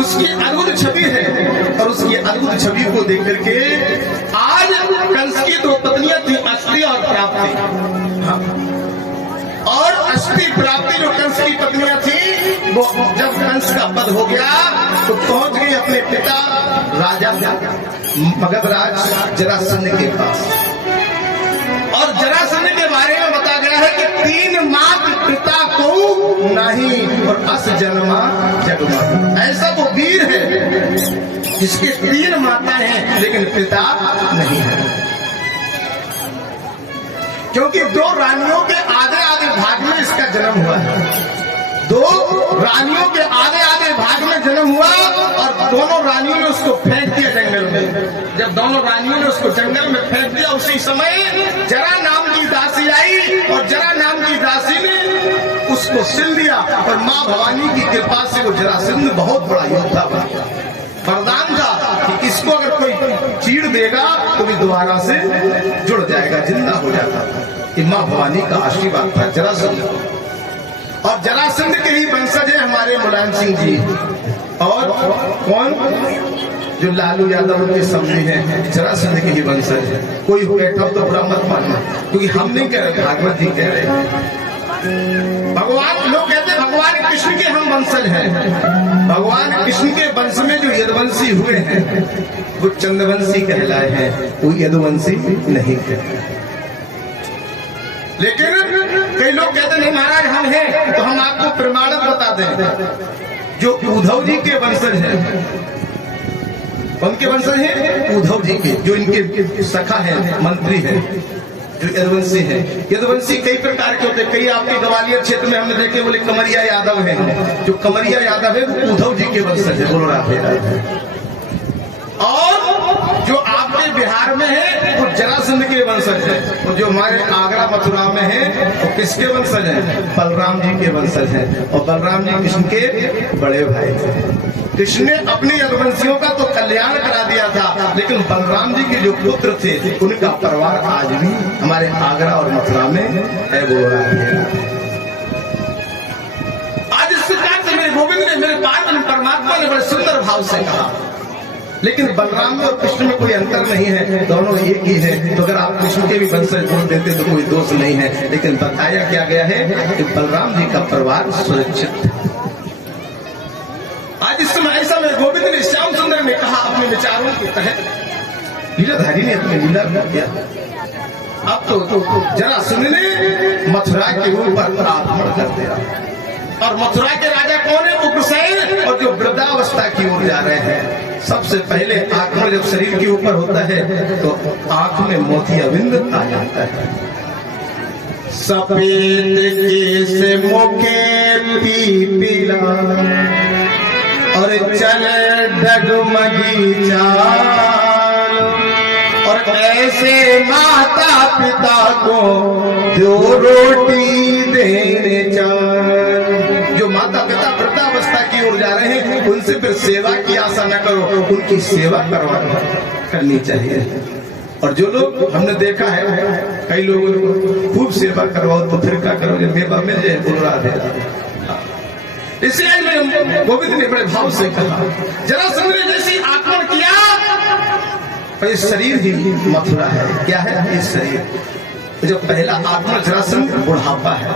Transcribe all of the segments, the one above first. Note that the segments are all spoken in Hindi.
उसकी अद्भुत छवि है। और उसकी अद्भुत छवि को देख करके आज कंस की दो पत्नियां थी, अष्टि और प्राप्ति। हाँ। और अष्टि प्राप्ति जो कंस की पत्नियां थी, वो जब कंस का पद हो गया तो पहुंच गई अपने पिता राजा मगधराज जरासंध के पास। और जरासंध के बारे में बताया गया है कि 3 मात पिता को नहीं और अस जन्मा जगमा। ऐसा वो वीर है जिसके 3 माता हैं लेकिन पिता नहीं है। क्योंकि 2 रानियों के आधे आधे भाग में इसका जन्म हुआ है। 2 रानियों के आधे आधे भाग में जन्म हुआ और दोनों रानियों ने उसको फेंक दिया जंगल में। जब दोनों रानियों ने उसको जंगल में फेंक दिया, उसी समय जरा नाम की दासी आई और जरा नाम की दासी ने उसको सिल दिया। और माँ भवानी की कृपा से वो जरासंध बहुत बड़ा योद्धा बन गया। वरदान था कि इसको अगर कोई चीड़ देगा तो भी दोबारा से जुड़ जाएगा, जिंदा हो जाता था। ये माँ भवानी का आशीर्वाद था जरासंध। और जरासंध के ही वंशज है हमारे मुलायम सिंह जी। और कौन? जो लालू यादव के समझी है, जरासंध के ही वंशज है। कोई बैठा तो बुरा मत मानना, क्योंकि हम नहीं कह रहे, भागवत जी कह रहे हैं। भगवान, लोग कहते हैं भगवान कृष्ण के हम वंशज हैं। भगवान कृष्ण के वंश में जो यदुवंशी हुए हैं वो चंद्रवंशी कहलाए हैं, वो यदुवंशी नहीं कहते। लेकिन कई लोग कहते नहीं महाराज हम हैं, तो हम आपको प्रमाण बता दें। जो उद्धव जी के वंशज हैं, उनके वंशज हैं उद्धव जी के, जो इनके सखा हैं, मंत्री हैं, जो यदुवंशी है। यदुवंशी कई प्रकार के होते हैं। कई आपके ग्वालियर क्षेत्र में हमने देखे, बोले कमरिया यादव है। जो कमरिया यादव है वो उद्धव जी के वंशज है। बोलो राधे राधे। और जो आपके बिहार में है वो जरासंध के वंशज है। और जो हमारे आगरा मथुरा में है वो किसके वंशज है? बलराम जी के वंशज है। और बलराम जी कृष्ण के बड़े भाई थे। कृष्ण ने अपने यदुवंशियों का तो कल्याण करा दिया था, लेकिन बलराम जी के जो पुत्र थे उनका परिवार आज भी हमारे आगरा और मथुरा में है। बोल रहा है आज इस प्रकार से मेरे गोविंद ने, मेरे परमात्मा ने बड़े सुंदर भाव से कहा। लेकिन बलराम में और कृष्ण में कोई अंतर नहीं है, दोनों एक ही है। तो अगर आप कृष्ण के भी वंशज बोल देते तो कोई दोष नहीं है। लेकिन बताया क्या गया है कि बलराम जी का परिवार सुरक्षित है। आज इस समय ऐसा मेरे गोविंद ने, श्याम सुंदर ने कहा अपने विचारों के तहत, लीलाधारी ने अपने लीला किया। अब तो जरासंध ने मथुरा के ऊपर आक्रमण कर दिया। और मथुरा के राजा कौन है? उग्रसेन। और जो वृद्धावस्था की ओर जा रहे हैं, सबसे पहले आक्रमण जब शरीर के ऊपर होता है तो आंख में मोतियाबिंद आ जाता है। सफेद केस मुखे पीपीला और चल डगमगी चाल। और ऐसे माता पिता को जो रोटी देने चाल। जो माता पिता वृद्धावस्था की ओर जा रहे हैं उनसे फिर सेवा की आशा न करो, उनकी सेवा करनी चाहिए। और जो लोग हमने देखा है, कई लोगों को खूब सेवा करवाओ तो फिर क्या करो, जब सेवा मिल जाए बोल रहा है। इसलिए मेरे गोविंद ने बड़े भाव से कहा, जरासंध ने जैसे आक्रमण किया, ये शरीर ही मथुरा है। क्या है ये शरीर? जो पहला आक्रमण जरासंध बुढ़ापा है।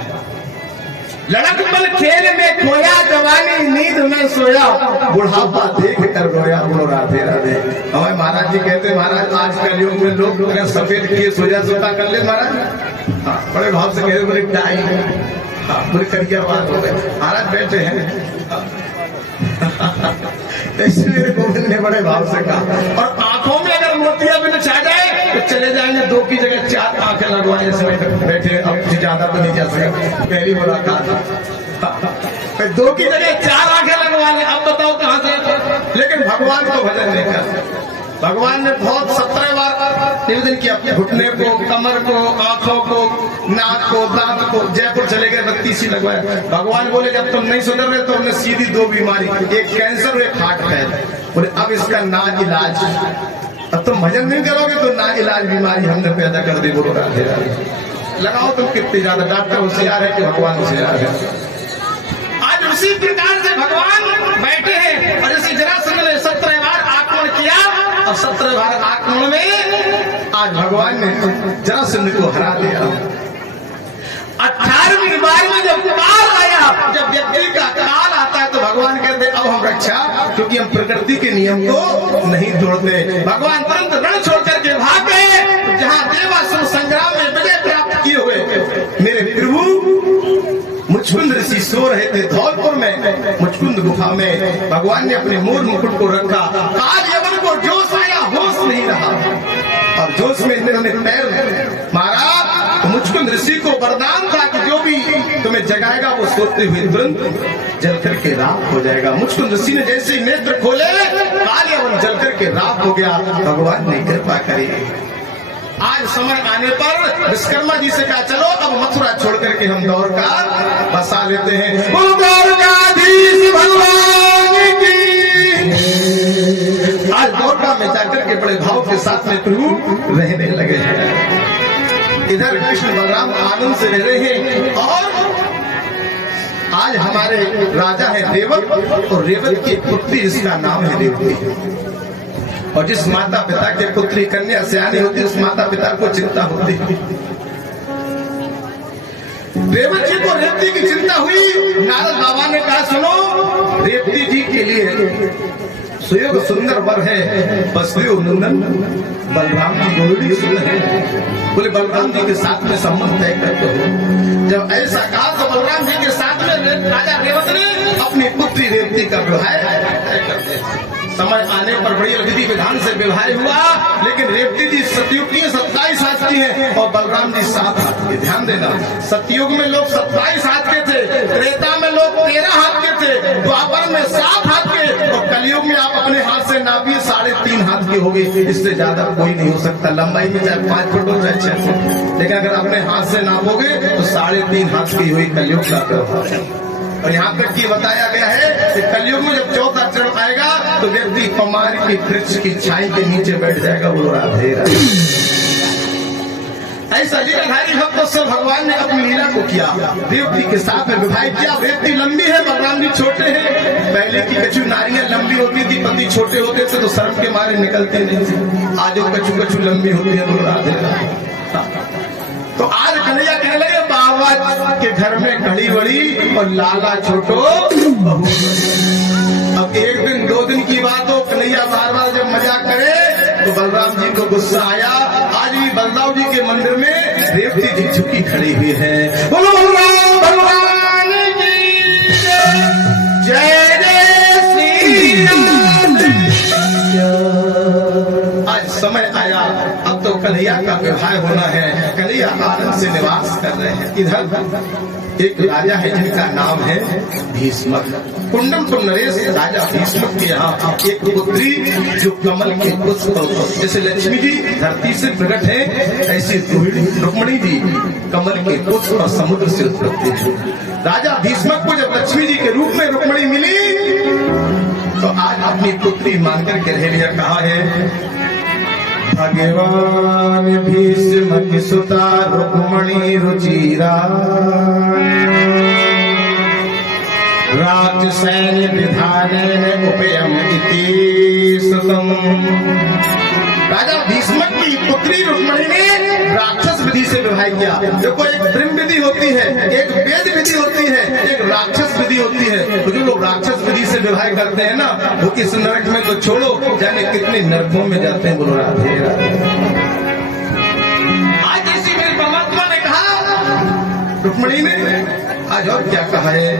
लड़क पल खेल में खोया, जवानी नींद में सोया, बुढ़ापा देख कर रोया। बोलो राधे राधे। हमारे महाराज जी कहते, महाराज आज के युग में लोग अगर सफेद किए सोजा सोता कर ले महाराज। हाँ, बड़े भाव से कहते, बोले टाई, बोले करिया बात हो गए, महाराज बैठे हैं। इसलिए गोविंद ने बड़े भाव से कहा। और आंखों में अगर मोतियाबिंद छा जाए तो चले जाएंगे 2 की जगह 4 आंखें लगवाए। इसमें बैठे, अब ज्यादा तो नहीं जा सका, पहली मुलाकात। 2 की जगह 4 आंखें लगवा ले, अब बताओ कहां से? लेकिन भगवान को भजन नहीं कर। भगवान ने बहुत 17 बार निवेदन किया, घुटने को, कमर को, आंखों को, नाक को, दांत को। जयपुर चले गए, 32 ही लगवाया। भगवान बोले जब तुम नहीं सुधर रहे तो हमने सीधी 2 बीमारी, एक कैंसर और एक हार्ट अटैक। बोले अब इसका ना इलाज, अब तुम भजन नहीं करोगे तो ना इलाज बीमारी हमने पैदा कर दी। बोलो राधे राधे। लगाओ तुम कितनी ज्यादा, डॉक्टर होशियार है कि भगवान होशियार है। आज उसी प्रकार से भगवान बैठे हैं। और जैसे और 17 बार आक्रमण में आज भगवान ने जरासंध को हरा दिया। 18वीं बार में जब काल आया, जब व्यक्ति का काल आता है तो भगवान कहते अब हम रक्षा, क्योंकि हम प्रकृति के नियम को नहीं तोड़ते। भगवान तुरंत रण छोड़ करके भाग गए। जहाँ देवासुर संग्राम में विजय प्राप्त किए हुए मेरे प्रभु मुचकुंद ऋषि सो रहे थे धौलपुर में। मुचकुंद गुफा में भगवान ने अपने मोर मुकुट को रखा। काल यवन को जोश आया, होश नहीं रहा, और जोश में इन्होंने पैर मारा। तो मुचकुंद ऋषि को वरदान था कि जो भी तुम्हें जगाएगा वो सोते हुए तुरंत जल करके राख हो जाएगा। मुचकुंद ऋषि ने जैसे ही नेत्र खोले, काल यवन जल करके राख हो गया। भगवान ने कृपा करी। आज समय आने पर विश्वकर्मा जी से कहा चलो अब मथुरा छोड़ करके हम दौर का बसा लेते हैं। द्वारकाधीश भगवान की। आज द्वारका में जाकर के बड़े भाव के साथ में प्रभु रहने लगे हैं। इधर कृष्ण बलराम आनंद से रह रहे हैं। और आज हमारे राजा है रेवत, और रेवत की पुत्री जिसका नाम है रेवती। और जिस माता पिता के पुत्री कन्या सयानी होती है उस माता पिता को चिंता होती है। रेवत जी को रेवती की चिंता हुई। नारद बाबा ने कहा सुनो, रेवती जी के लिए सुयोग सुंदर वर है, बसुदेव नंदन बलराम की गोरड़ी सुंदर है। बोले बलराम जी के साथ में संबंध तय करते हो। जब ऐसा कहा तो बलराम जी के साथ में राजा रेवत ने अपनी पुत्री रेवती का विवाह तय कर दिया। समय आने पर बड़ी विधि विधान से विवाह हुआ, लेकिन रेवती जी सतयुग की 27 हाथ की है और बलराम जी 7 हाथ के। ध्यान देना, सतयुग में लोग 27 हाथ के थे, त्रेता में लोग 13 हाथ के थे, द्वापर में 7 हाथ के, और कलयुग में आप अपने हाथ से नापिए 3.5 हाथ के हो गए। इससे ज्यादा कोई नहीं हो सकता। लंबाई में चाहे 5 फुट हो चाहे 6 फुट, लेकिन अगर अपने हाथ से नापोगे तो 3.5 हाथ की हुई कलयुग का व्यवहार। और यहाँ तक की बताया गया है कि कलयुग में जब चौथा चरण आएगा तो व्यक्ति कमार की वृक्ष की छाई के नीचे बैठ जाएगा। बोलो राधे राधे। ऐसा लीलाधारी भक्त से भगवान ने अपनी लीला को किया। रेवती के साथ में विवाह किया। रेवती लंबी है, बलराम जी छोटे हैं। पहले की कछु नारियां लंबी होती थी, पति छोटे होते थे तो शर्म के मारे निकलते नहीं थे। आज वो कछु कछु लंबी होती है। बोलो राधे राधे। तो आज कन्हैया कहने लगे बाबा के घर में घड़ी बड़ी और लाला छोटो बहू। अब एक दिन 2 दिन की बात हो, कन्हैया बार बार जब मजाक करे तो बलराम जी को गुस्सा आया। आज भी बलराम जी के मंदिर में रेवती जी झुकी खड़ी हुई है। बोलो बलराम भगवान की जय जय श्री राम। आज समय आया, अब तो कन्हैया का विवाह होना है। कन्हैया आनंद से निवास कर रहे हैं। इधर एक राजा है जिनका नाम है भीष्मक। कुंडमपुर नरेश राजा भीष्मक के यहाँ एक पुत्री जो कमल के पुष्प, जैसे लक्ष्मी जी धरती से प्रकट है, ऐसी रुक्मणी जी कमल के पुष्प और समुद्र से उत्पत्ति है। राजा भीष्मक को जब लक्ष्मी जी के रूप में रुक्मणी मिली तो आज अपनी पुत्री मानकर के रह लिया। कहा है भगवान भीष्म की सुता रुक्मणी रुचिरा राजसैन्य विधानेन उपयम इति सुतम। राजा भीष्मक की पुत्री रुक्मणी ने राक्षस विधि से विवाह किया। देखो, एक ब्रह्म विधि होती है, एक वेद विधि होती है, एक राक्षस विधि होती है। तो जो लोग राक्षस विधि से विवाह करते हैं ना, वो इस नरक में तो छोड़ो, जाने कितने नरकों में जाते हैं। बोलो राधे राधे। आज जैसी मेरे परमात्मा ने कहा रुक्मणी ने, आज और क्या कहा है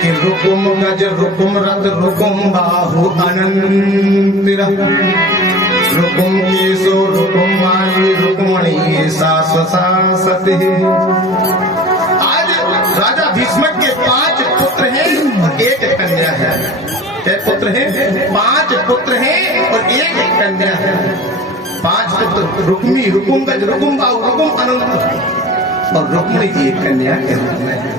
कि रुकुम गज रुकुम रथ रुकुम बाहु अनंत रुकुम केशो रुकुम माली रुक्मणी सासते। आज राजा भीष्मक के 5 पुत्र हैं और 1 कन्या है। क्या पुत्र हैं? 5 पुत्र हैं और 1 कन्या है। 5 पुत्र रुक्मी, रुकुम गज, रुकुम बाहु, रुकुम अनंत, और रुक्मणी की 1 कन्या के रूप में है।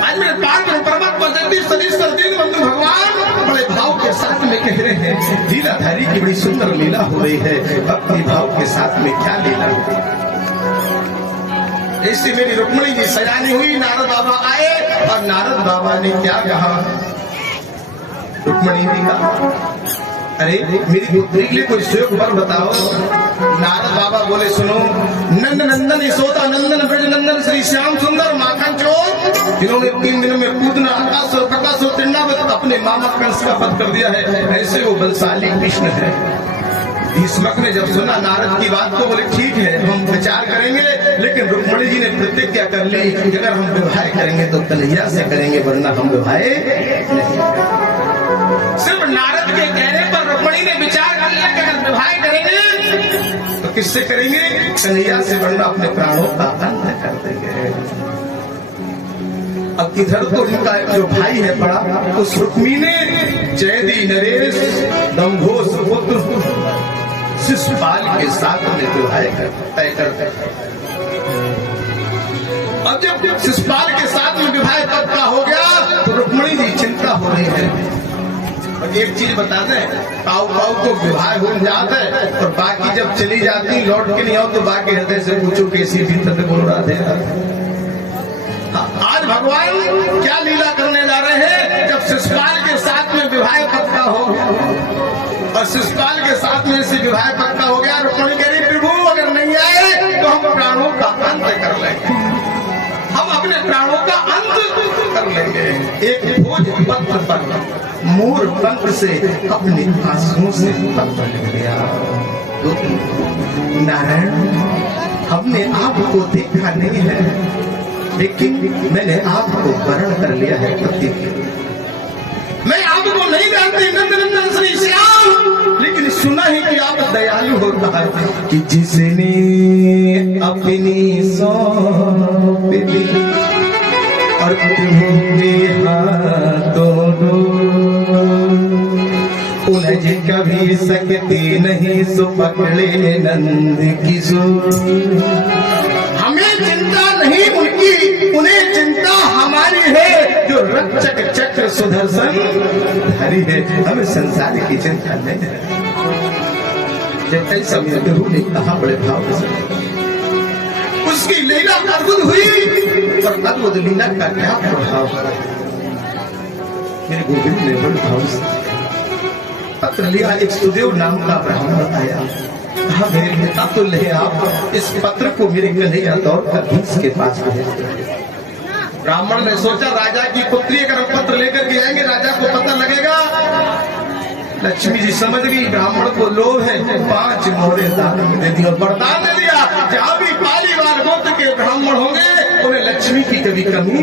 आज मेरे पाठ में परमात्मा जगदीश सदीश्वर दीनबंधु भगवान बड़े भाव के साथ में कह रहे हैं लीलाधारी की बड़ी सुंदर लीला हो रही है। भक्ति भाव के साथ में क्या लीला हो रही है। ऐसी मेरी रुक्मणी जी सजानी हुई। नारद बाबा आए और नारद बाबा ने क्या कहा? रुक्मणी जी का अरे मेरी पुत्री के लिए कोई सुयोग वर बताओ। नारद बाबा बोले सुनो, नंद नंदन यशोदा नंदन ब्रज नंदन श्री श्याम सुंदर माखन चोर, जिन्होंने 3 दिनों में पूतना आकाशुर कटासुर तिन्नावत अपने मामा कंस का वध कर दिया है, ऐसे वो बलशाली कृष्ण है। भीष्मक ने जब सुना नारद की बात को बोले ठीक है हम विचार करेंगे, लेकिन रुक्मणी जी ने प्रतिज्ञा कर ली कि अगर हम विवाह करेंगे तो कन्हैया से करेंगे, वरना हम विवाह नहीं। सिर्फ नारद के कहने पर रुक्मणी ने विचार कर लिया कि अगर विवाह करेंगे तो किससे करेंगे, कन्हैया से, वरना अपने प्राणों का अंत कर देंगे। अब इधर तो इनका जो भाई है बड़ा, उस रुक्मी ने जयदी नरेश दम्भोस पुत्र शिशुपाल के साथ में विवाह तय करते। अब जब शिशुपाल के साथ में विवाह पक्का हो गया तो रुक्मणी जी चिंता हो रही है। और एक चीज बता दें, काऊ काऊ को विवाह हो जाता है और बाकी जब चली जाती लौट के नहीं आओ तो बाकी हृदय से पूछो कैसी भीतर बोल रहा थे। आज भगवान क्या लीला करने जा रहे हैं, जब शिशुपाल के साथ में विवाह पक्का हो और शिशुपाल के साथ में से विवाह पक्का हो गया, रुक्मणी कह रही प्रभु अगर नहीं आए तो हम प्राणों का अंत कर लेंगे, हम अपने प्राणों का अंत कर लेंगे। एक भोज पत्र पर मोर पंख से अपने आंसुओं से पत्र लिख दिया, नारायण हमने आपको देखा नहीं है, लेकिन मैंने आपको वर्ण कर लिया है पति। मैं आपको नहीं जानती नंदनंदन श्री श्याम, लेकिन सुना ही कि आप दयालु होता है कि जिसने अपनी सौंप दी और तुम्हें हाथों उलझ कभी सकती नहीं, सो पकड़े नंद की सो। हमें चिंता नहीं उनकी, उन्हें चिंता हमारी है जो रक्षक चक्र सुदर्शन हरि है, हमें संसार की चिंता नहीं है। जब ऐसा प्रभु ने कहा बड़े भाव से, उसकी लीला अद्भुत हुई और अद्भुत लीला का क्या प्रभाव मेरे गोविंद ने बड़े भाव से पत्र लिया। एक सुदेव नाम का ब्राह्मण आया, कहा मेरे पिता तो ले आप इस पत्र को मेरे कन्हैया दौड़कर कंस के पास भेज। ब्राह्मण ने सोचा राजा की पुत्री अगर पत्र लेकर के आएंगे राजा को पता लगेगा। लक्ष्मी जी समझ गई ब्राह्मण को लोभ है, 5 मोहरे दान में दे दिया, वरदान दे दिया, जहां भी पालीवाल गोत्र के ब्राह्मण होंगे उन्हें लक्ष्मी की कभी कमी